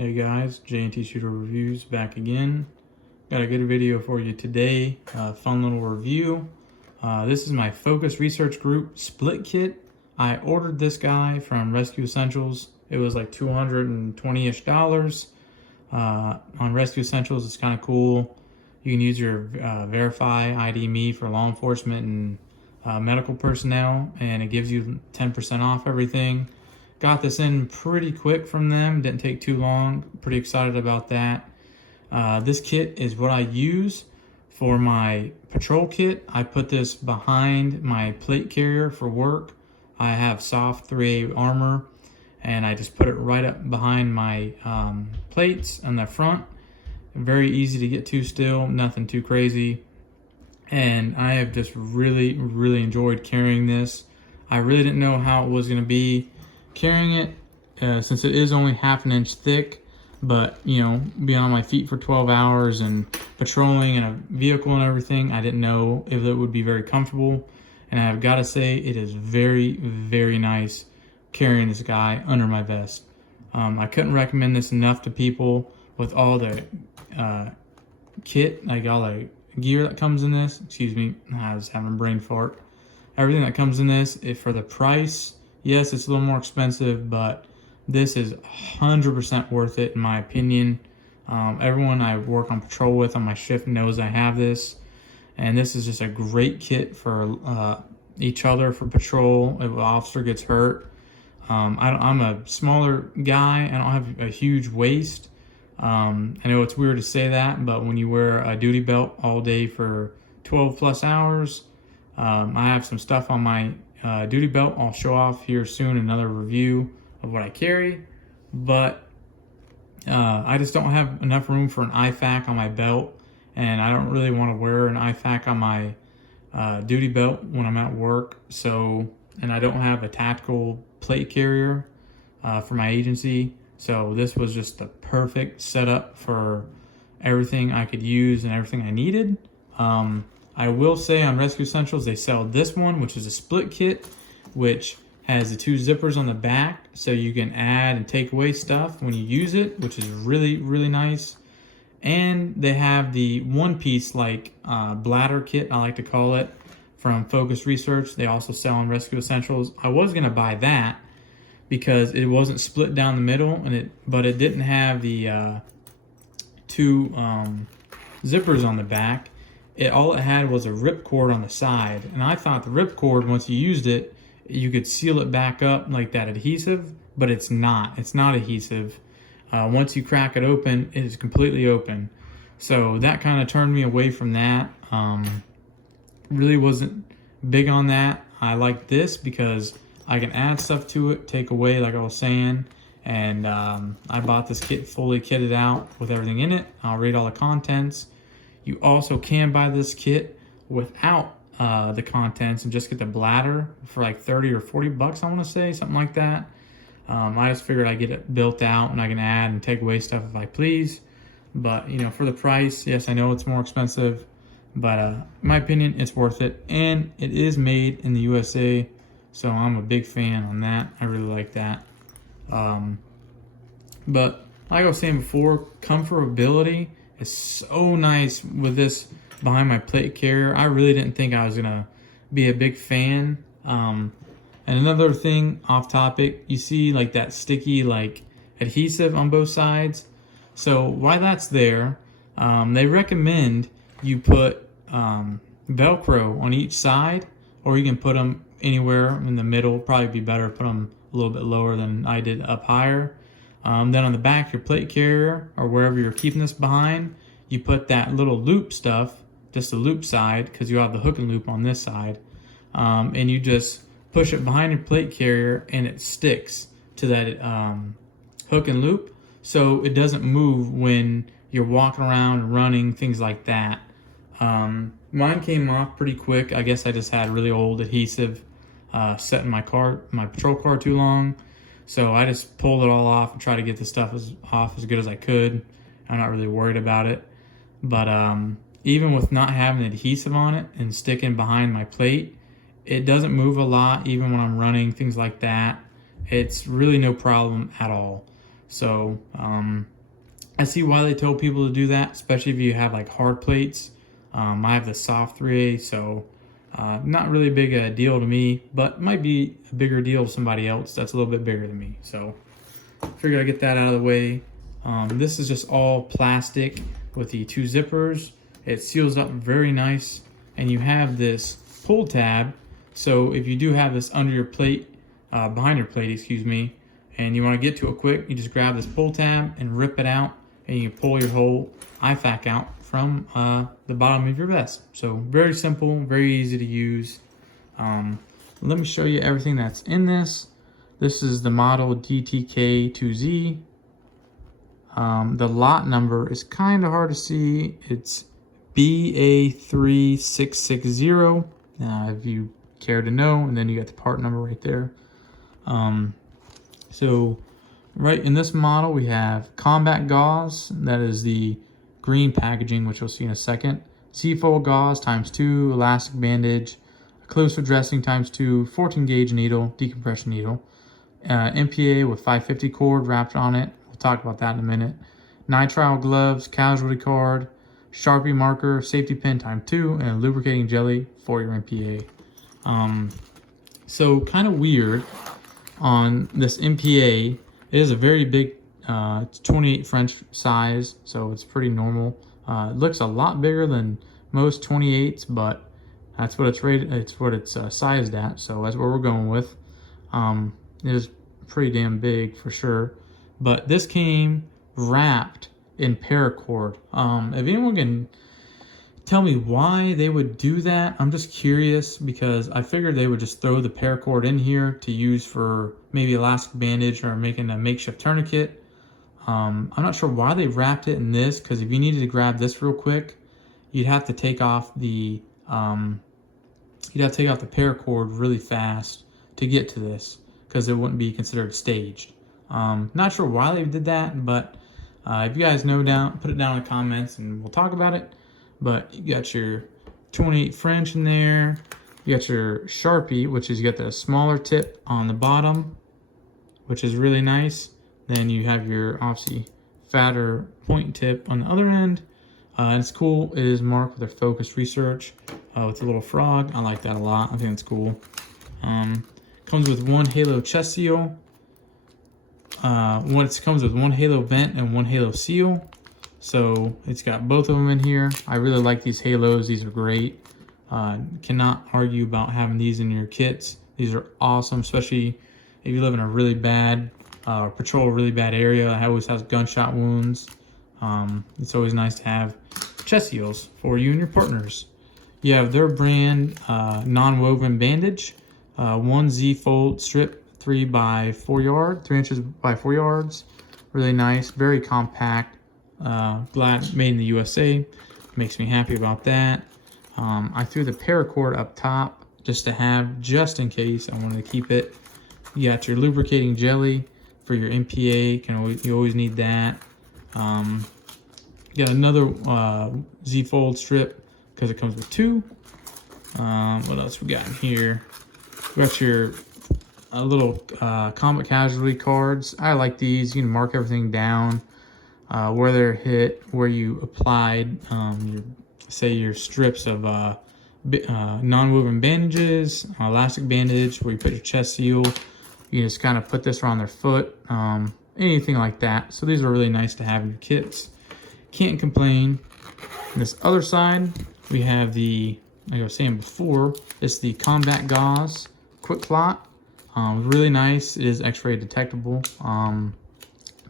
Hey guys, J&T Shooter Reviews back again. Got a good video for you today. Fun little review. This is my Phokus Research Group split kit. I ordered this guy from Rescue Essentials. It was like $220-ish. On Rescue Essentials, it's kind of cool. You can use your Verify ID Me for law enforcement and medical personnel, and it gives you 10% off everything. Got this in pretty quick from them, didn't take too long. Pretty excited about that. This kit is what I use for my patrol kit. I put this behind my plate carrier for work. I have soft 3A armor, and I just put it right up behind my plates on the front. Very easy to get to still, nothing too crazy. And I have just really enjoyed carrying this. I really didn't know how it was going to be carrying it since it is only half an inch thick, but you know, being on my feet for 12 hours and patrolling in a vehicle and everything, I didn't know if it would be very comfortable. And I've got to say, it is very nice carrying this guy under my vest. I couldn't recommend this enough to people with all the kit, like all the gear that comes in this. Excuse me, I was having a brain fart. Everything that comes in this, for the price, yes, it's a little more expensive, but this is 100% worth it in my opinion. Everyone I work on patrol with on my shift knows I have this, and this is just a great kit for each other for patrol if an officer gets hurt. I'm a smaller guy. I don't have a huge waist. I know it's weird to say that, but when you wear a duty belt all day for 12 plus hours, I have some stuff on my duty belt I'll show off here soon, another review of what I carry, but I just don't have enough room for an ifak on my belt, and I don't really want to wear an ifak on my duty belt when I'm at work. So, and I don't have a tactical plate carrier for my agency, so this was just the perfect setup for everything I could use and everything I needed. I will say on Rescue Essentials, they sell this one, which is a split kit, which has the 2 zippers on the back, so you can add and take away stuff when you use it, which is really nice. And they have the one-piece like bladder kit, I like to call it, from Phokus Research. They also sell on Rescue Essentials. I was gonna buy that because it wasn't split down the middle, but it didn't have the 2 zippers on the back. All it had was a rip cord on the side, and I thought the rip cord, once you used it, you could seal it back up like that adhesive, but it's not. It's not adhesive. Once you crack it open, it is completely open. So that kind of turned me away from that. Really wasn't big on that. I like this because I can add stuff to it, take away, like I was saying. And I bought this kit fully kitted out with everything in it. I'll read all the contents. You also can buy this kit without the contents and just get the bladder for like 30 or 40 bucks, I want to say, something like that. I just figured I'd get it built out and I can add and take away stuff if I please. But, you know, for the price, yes, I know it's more expensive, but in my opinion, it's worth it. And it is made in the USA, so I'm a big fan on that. I really like that. But like I was saying before, comfortability is so nice with this behind my plate carrier. I really didn't think I was gonna be a big fan. And another thing off topic, you see like that sticky like adhesive on both sides. So while that's there, they recommend you put Velcro on each side, or you can put them anywhere in the middle. Probably be better put them a little bit lower than I did up higher. Then on the back of your plate carrier or wherever you're keeping this behind, you put that little loop stuff, just the loop side, because you have the hook and loop on this side, and you just push it behind your plate carrier and it sticks to that hook and loop, so it doesn't move when you're walking around, running, things like that. Mine came off pretty quick. I guess I just had really old adhesive set in my patrol car too long. So I just pulled it all off and tried to get the stuff off as good as I could. I'm not really worried about it. But even with not having adhesive on it and sticking behind my plate, it doesn't move a lot even when I'm running, things like that. It's really no problem at all. So I see why they tell people to do that, especially if you have like hard plates. I have the soft 3A, so not really big a deal to me, but might be a bigger deal to somebody else that's a little bit bigger than me. So figured I'd get that out of the way. This is just all plastic with the 2 zippers. It seals up very nice, and you have this pull tab. So if you do have this under your plate, behind your plate, excuse me, and you want to get to it quick, you just grab this pull tab and rip it out, and you pull your whole ifak out from the bottom of your vest. So very simple, very easy to use. Let me show you everything that's in this. This is the model DTK2Z. The lot number is kind of hard to see. It's BA3660, if you care to know, and then you got the part number right there. So right in this model we have combat gauze, that is the green packaging, which you'll see in a second. C-fold gauze ×2, elastic bandage, closer dressing ×2, 14 gauge needle, decompression needle, MPA with 550 cord wrapped on it. We'll talk about that in a minute. Nitrile gloves, casualty card, Sharpie marker, safety pin ×2, and a lubricating jelly for your MPA. So kind of weird on this MPA. It is a very big, it's 28 French size, so it's pretty normal. It looks a lot bigger than most 28s, but that's what it's rated. It's what it's sized at, so that's what we're going with. It is pretty damn big for sure. But this came wrapped in paracord. If anyone can tell me why they would do that, I'm just curious, because I figured they would just throw the paracord in here to use for maybe elastic bandage or making a makeshift tourniquet. I'm not sure why they wrapped it in this, because if you needed to grab this real quick, you'd have to take off the paracord really fast to get to this, because it wouldn't be considered staged. Not sure why they did that, but if you guys know, put it down in the comments and we'll talk about it. But you got your 28 French in there. You got your Sharpie, which is, you got the smaller tip on the bottom, which is really nice. Then you have your obviously fatter point tip on the other end. And it's cool. It is marked with their Phokus research with the little frog. I like that a lot. I think it's cool. Comes with 1 halo chest seal. It comes with 1 halo vent and 1 halo seal. So it's got both of them in here. I really like these halos. These are great. Cannot argue about having these in your kits. These are awesome, especially if you live in a really bad, patrol a really bad area that always has gunshot wounds. It's always nice to have chest seals for you and your partners. You have their brand non-woven bandage, 1 Z-fold strip, 3 inches by 4 yards. Really nice, very compact. Glad made in the USA. Makes me happy about that. I threw the paracord up top just in case I wanted to keep it. You got your lubricating jelly for your MPA. You always need that. You got another Z-fold strip because it comes with 2. What else we got in here? We got your little combat casualty cards. I like these. You can mark everything down. Where they're hit, where you applied, your strips of non-woven bandages, elastic bandage, where you put your chest seal. You just kind of put this around their foot, anything like that. So these are really nice to have in your kits. Can't complain. On this other side, we have like I was saying before, it's the combat gauze quick clot. Really nice. It is X-ray detectable.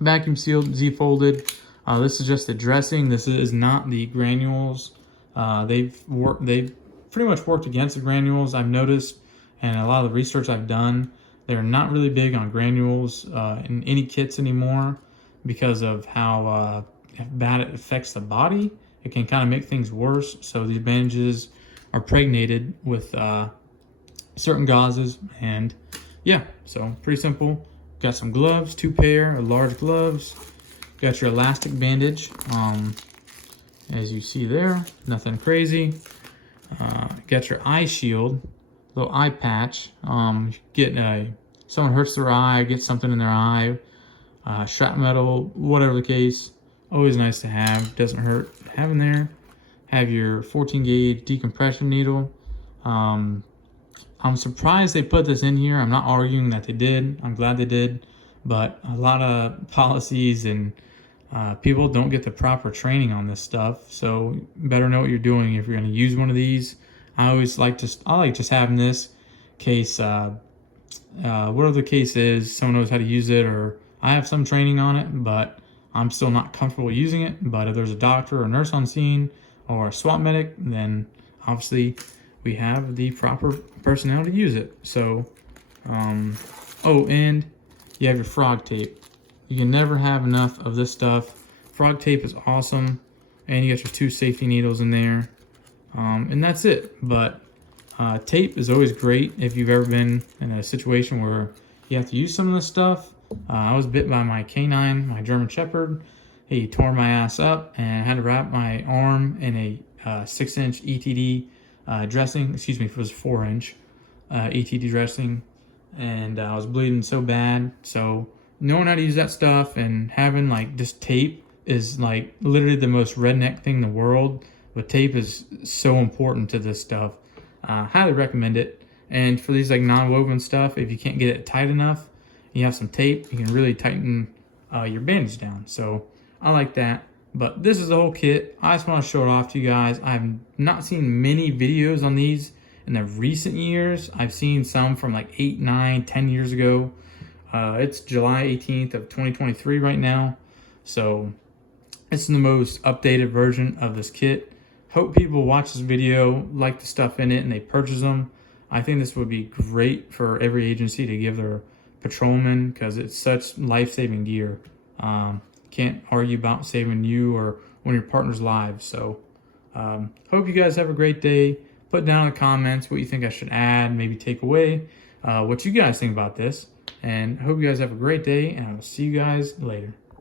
Vacuum sealed, Z-folded. This is just the dressing. This is not the granules. They've pretty much worked against the granules, I've noticed, and a lot of the research I've done, they're not really big on granules in any kits anymore because of how bad it affects the body. It can kind of make things worse. So these bandages are pregnated with certain gauzes, and yeah, so pretty simple. Got some gloves, 2 pair of large gloves. Got your elastic bandage, as you see there, nothing crazy. Got your eye shield, little eye patch. Someone hurts their eye, get something in their eye. shrapnel, whatever the case. Always nice to have. Doesn't hurt having there. Have your 14 gauge decompression needle. I'm surprised they put this in here. I'm not arguing that they did. I'm glad they did. But a lot of policies and people don't get the proper training on this stuff. So you better know what you're doing if you're going to use one of these. I like just having this case, whatever the case is, someone knows how to use it, or I have some training on it, but I'm still not comfortable using it. But if there's a doctor or nurse on scene or a SWAT medic, then obviously we have the proper personnel to use it. So, oh, and you have your frog tape. You can never have enough of this stuff. Frog tape is awesome. And you got your 2 safety needles in there. And that's it. But tape is always great if you've ever been in a situation where you have to use some of this stuff. I was bit by my canine, my German Shepherd. He tore my ass up and I had to wrap my arm in a 6-inch ETD dressing. Excuse me, if it was 4-inch ETD dressing. And I was bleeding so bad. So knowing how to use that stuff and having like just tape is like literally the most redneck thing in the world. But tape is so important to this stuff. Highly recommend it. And for these like non-woven stuff, if you can't get it tight enough, you have some tape, you can really tighten your bandage down. So I like that. But this is the whole kit. I just want to show it off to you guys. I've not seen many videos on these in the recent years. I've seen some from like 8, 9, 10 years ago. It's July 18th of 2023 right now. So it's the most updated version of this kit. Hope people watch this video, like the stuff in it, and they purchase them. I think this would be great for every agency to give their patrolmen because it's such life-saving gear. Can't argue about saving you or one of your partner's lives. So hope you guys have a great day. Put down in the comments what you think I should add, maybe take away, what you guys think about this. And I hope you guys have a great day, and I'll see you guys later.